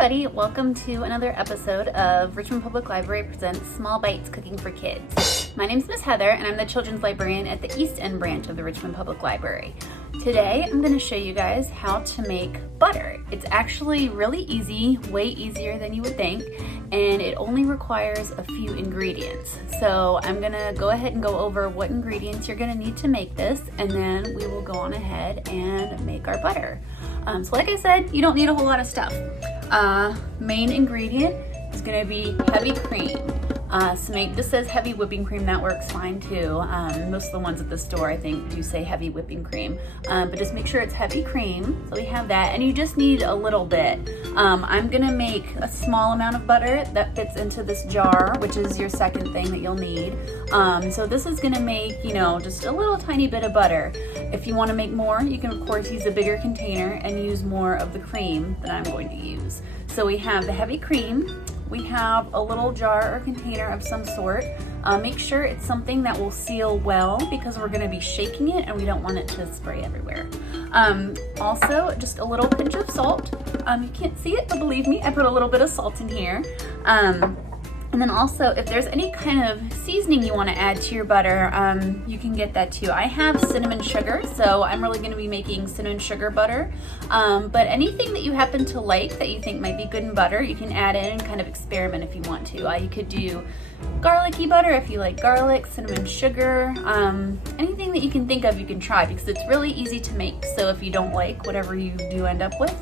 everybody, welcome to another episode of Richmond Public Library presents Small Bites Cooking for Kids. My name is Miss Heather and I'm the children's librarian at the East End branch of the Richmond Public Library. Today I'm going to show you guys how to make butter. It's actually really easy, way easier than you would think, and it only requires a few ingredients. So I'm going to go ahead and go over what ingredients you're going to need to make this, and then we will go on ahead and make our butter. So like I said, you don't need a whole lot of stuff. Main ingredient is going to be heavy cream. This says heavy whipping cream, that works fine too. Most of the ones at the store I think do say heavy whipping cream, but just make sure it's heavy cream. So we have that, and you just need a little bit. I'm gonna make a small amount of butter that fits into this jar, which is your second thing that you'll need. So this is gonna make, just a little tiny bit of butter. If you want to make more, you can of course use a bigger container and use more of the cream that I'm going to use. So we have the heavy cream. We have a little jar or container of some sort. Make sure it's something that will seal well because we're going to be shaking it and we don't want it to spray everywhere. Also, just a little pinch of salt. You can't see it, but believe me, I put a little bit of salt in here. And then also, if there's any kind of seasoning you want to add to your butter, you can get that too. I have cinnamon sugar, so I'm really going to be making cinnamon sugar butter. But anything that you happen to like that you think might be good in butter, you can add in and kind of experiment if you want to. You could do garlicky butter if you like garlic, cinnamon sugar, anything that you can think of you can try because it's really easy to make. So if you don't like whatever you do end up with,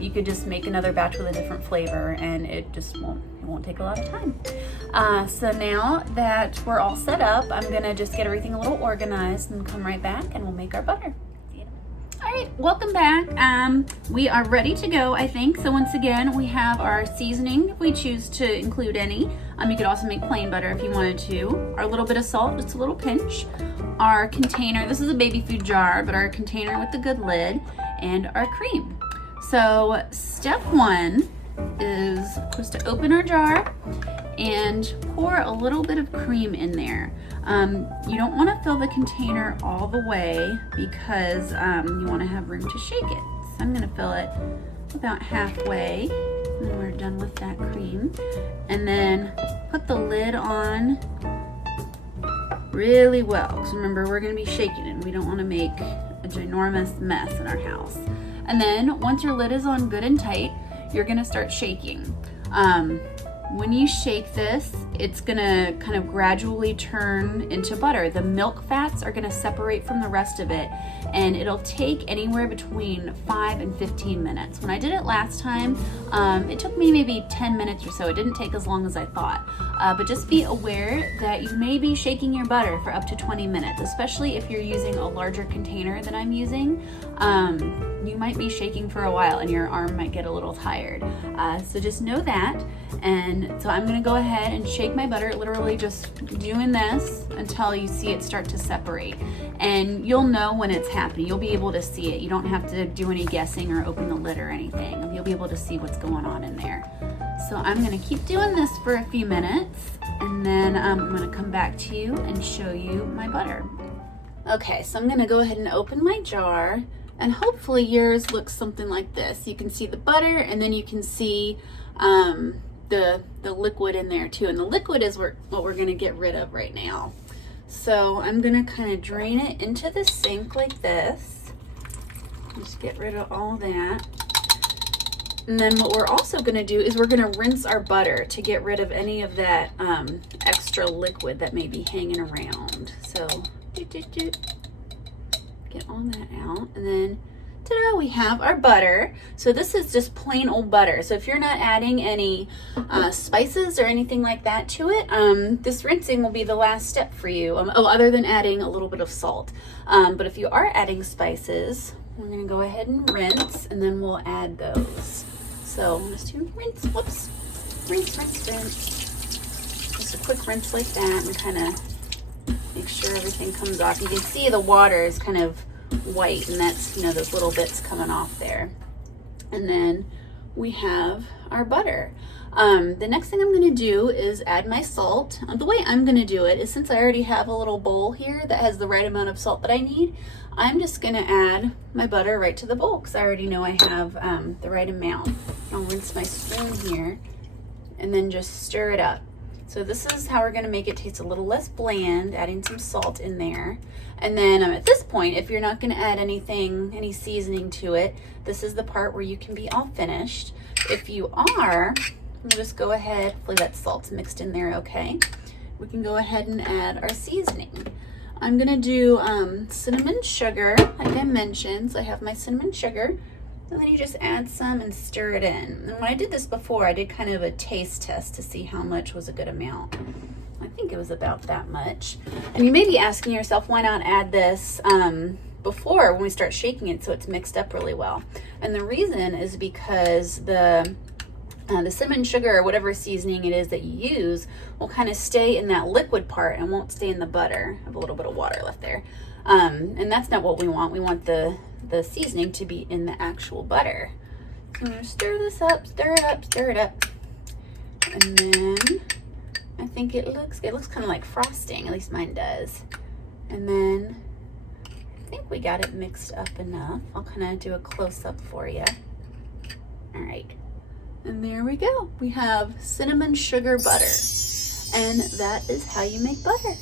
you could just make another batch with a different flavor and it just won't take a lot of time. So now that we're all set up, I'm gonna just get everything a little organized and come right back and we'll make our butter. All right, welcome back. We are ready to go, I think. So once again, we have our seasoning if we choose to include any. You could also make plain butter if you wanted to. Our little bit of salt, just a little pinch. Our container, this is a baby food jar, but our container with the good lid, and our cream. So step one is just to open our jar and pour a little bit of cream in there. You don't want to fill the container all the way because you want to have room to shake it. So I'm going to fill it about halfway when we're done with that cream. And then put the lid on really well. Because remember, we're going to be shaking it. We don't want to make a ginormous mess in our house. And then once your lid is on good and tight, you're going to start shaking. When you shake this, it's gonna kind of gradually turn into butter. The milk fats are gonna separate from the rest of it, and it'll take anywhere between 5 and 15 minutes. When I did it last time, it took me maybe 10 minutes or so. It didn't take as long as I thought. But just be aware that you may be shaking your butter for up to 20 minutes, especially if you're using a larger container than I'm using. You might be shaking for a while and your arm might get a little tired. So just know that. And so I'm gonna go ahead and shake my butter, literally just doing this until you see it start to separate. And you'll know when it's happening. You'll be able to see it. You don't have to do any guessing or open the lid or anything. You'll be able to see what's going on in there. So I'm gonna keep doing this for a few minutes and then I'm gonna come back to you and show you my butter. Okay, so I'm gonna go ahead and open my jar, and hopefully yours looks something like this. You can see the butter and then you can see the liquid in there too, and the liquid is what we're going to get rid of right now. So I'm going to kind of drain it into the sink like this. Just get rid of all that. And then what we're also going to do is we're going to rinse our butter to get rid of any of that extra liquid that may be hanging around. So get all that out, and then ta-da, we have our butter. So this is just plain old butter. So if you're not adding any spices or anything like that to it, this rinsing will be the last step for you, other than adding a little bit of salt. But if you are adding spices, we're gonna go ahead and rinse, and then we'll add those. So just do rinse, whoops, rinse, rinse, rinse. Just a quick rinse like that, and kind of make sure everything comes off. You can see the water is kind of white, and that's those little bits coming off there. And then we have our butter. The next thing I'm going to do is add my salt. The way I'm going to do it is, since I already have a little bowl here that has the right amount of salt that I need, I'm just going to add my butter right to the bowl because I already know I have the right amount. I'll rinse my spoon here and then just stir it up. So this is how we're gonna make it taste a little less bland, adding some salt in there. And then at this point, if you're not gonna add anything, any seasoning to it, this is the part where you can be all finished. If you are, we'll just go ahead, hopefully that salt's mixed in there okay. We can go ahead and add our seasoning. I'm gonna do cinnamon sugar, like I mentioned. So I have my cinnamon sugar, and then you just add some and stir it in. And when I did this before, I did kind of a taste test to see how much was a good amount. I think it was about that much. And you may be asking yourself, why not add this before when we start shaking it so it's mixed up really well? And the reason is because the cinnamon sugar or whatever seasoning it is that you use will kind of stay in that liquid part and won't stay in the butter. I have a little bit of water left there. And that's not what we want. We want the seasoning to be in the actual butter. So I'm gonna stir this up, stir it up, stir it up. And then I think it looks kind of like frosting, at least mine does. And then I think we got it mixed up enough. I'll kind of do a close-up for you. All right. And there we go. We have cinnamon sugar butter. And that is how you make butter.